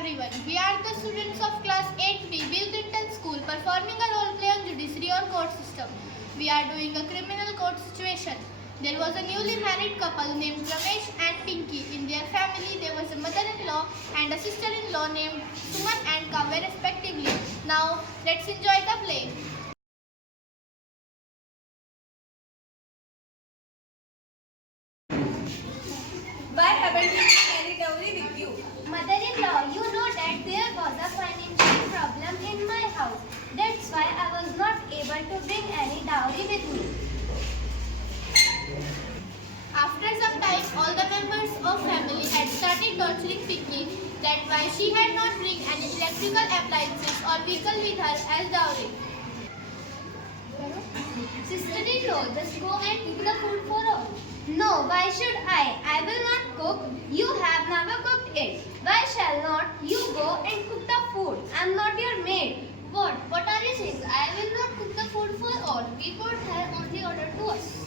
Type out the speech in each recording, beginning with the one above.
everyone. We are the students of class 8B, Bill Clinton School, performing a role play on judiciary or court system. We are doing a criminal court situation. There was a newly married couple named Ramesh and Pinky. In their family, there was a mother-in-law and a sister-in-law named Suman and Kavya respectively. Now, let's enjoy the play. Why haven't you taken any dowry with you? Mother-in-law, you know that there was a financial problem in my house. That's why I was not able to bring any dowry with me. After some time, all the members of family had started torturing Pinky that why she had not bring any electrical appliances or vehicle with her as dowry. Sister-in-law, just go and cook the food for all. No, why should I? I will not cook. You have never cooked it. Why shall not you go and cook the food? I am not your maid. What are you saying? I will not cook the food for all. We could have only ordered to us.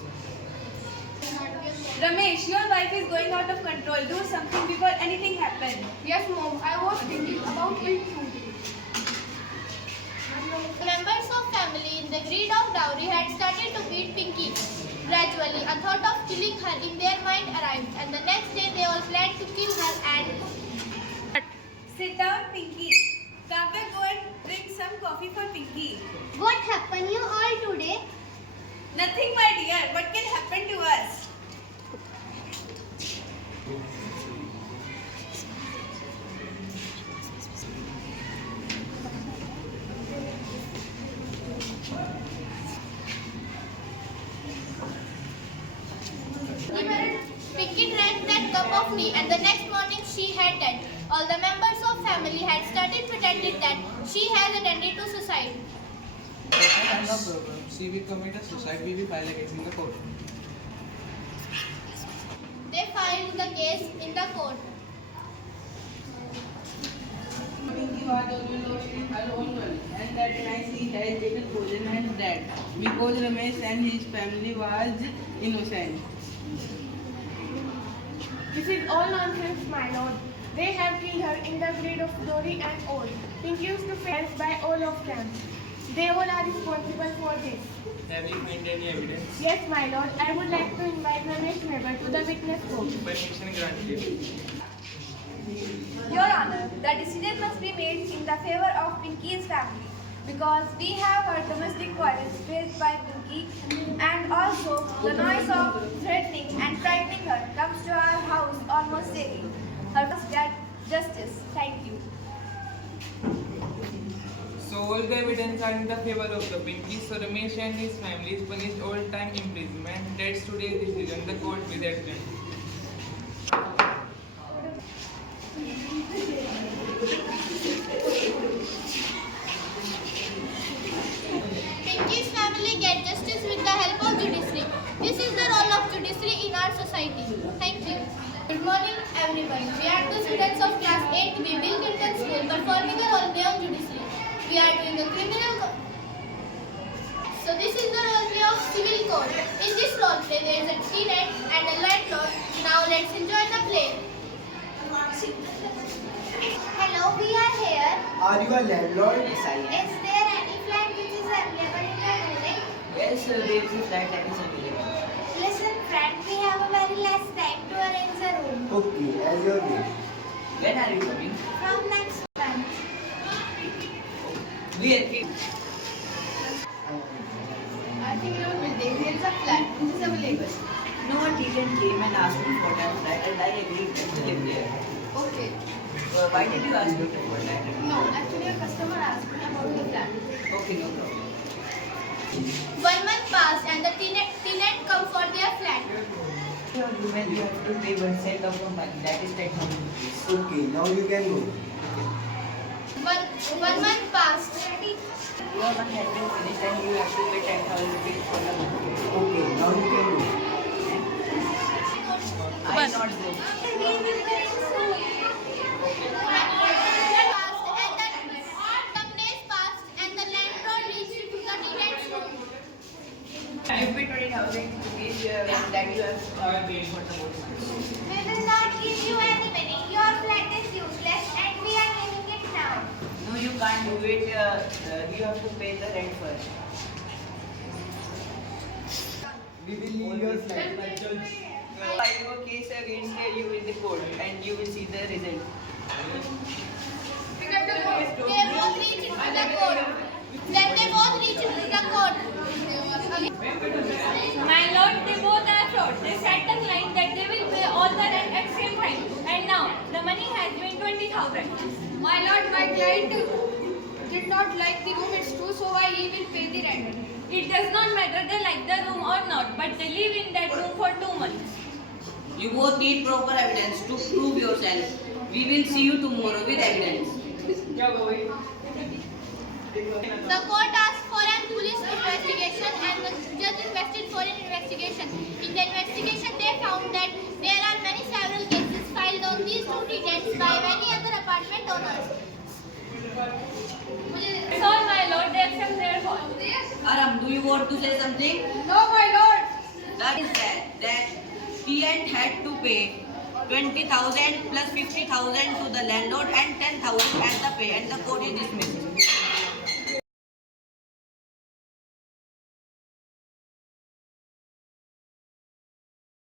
Ramesh, your wife is going out of control. Do something before anything happens. Yes, Mom, I was thinking about it too. Members of family in the greed of dowry had started to beat Pinky. Gradually, a thought of killing her in their mind arrived, and the next day they all planned to kill her and... Sit down, Pinky. Kavya, go and bring some coffee for Pinky. What happened you all today? Nothing, my dear. What can happen to us? Pinky drank that cup of tea, and the next morning she had died. All the members of family had started pretending that she has attended to suicide. And no problem. She will commit a suicide. We will file a case in the court. They filed the case in the court. Pinky was always in her own world, and that night she had taken poison and died because Ramesh and his family was innocent. This is all nonsense, my lord. They have killed her in the greed of glory and oil. Pinky used to fail by all of them. They all are responsible for this. Have you found any evidence? Yes, my lord. I would like to invite Ramesh Neighbor to the witness box. Permission granted. Your Honor, the decision must be made in the favor of Pinky's family because we have heard domestic violence faced by Pinky and also the noise of threatening and frightening her comes to our house almost daily. Her must get justice. Thank you. So all the evidence are in the favor of the Pinky. So Ramesh and his family is punished all time imprisonment. That's today's decision. The court will adjourn. Pinky's family get justice with the help of judiciary. This is the role of judiciary in our society. Thank you. Good morning, everyone. We are the students of class 8B, Bill Clinton School, performing a role play on judiciary. We are doing a criminal. So this is the role play of civil court. In this role play, there is a tenant and a landlord. Now let's enjoy the play. Hello, we are here. Are you a landlord? Is there any flat which is available in your building? Yes, there is a flat that is available. Listen, friend, we have a very less time to arrange a room. Okay, as your wish. When are you coming? From next month. We agree. I think in our building there is a flat which is available. No one even came and asked me for that flat, and I agreed to live there. Okay. Why did you ask me for that? No, actually a customer asked me about the flat. Okay, no problem. 1 month passed and the tenant come for their flat. Your woman, you have to pay 1 cent of your money. That is 10,000 rupees. Okay, now you can go. One month passed. Your month has been finished and you have to pay 10,000 rupees for the month. Okay, now you can go. I not go. Some days passed and the landlord reached to the tenant's home. You pay 20,000 rupees that you have paid for the both months. We will not give you any money. Your flat is useless and we are can't do it, you have to pay the rent first. We will leave your flat. File your case against you in the court and you will see the result. They both reach into the court. Then they both reach into the court. My lord, they both are fraud. They set a line that they will pay all the rent at same time. And now, the money has been 20,000. My lord, my client did not like the room, it's true, so why he will pay the rent. It does not matter they like the room or not, but they live in that room for 2 months. You both need proper evidence to prove yourself. We will see you tomorrow with evidence. The court asked for a police investigation and the judge requested for an investigation. In the investigation, they found that there are many several cases filed on these two tenants by many other apartment owners. So, my lord, they accept their fault. Aram, do you want to say something? No, my lord. That is that client had to pay 20,000 plus 50,000 to the landlord and 10,000 as the pay, and the court is dismissed.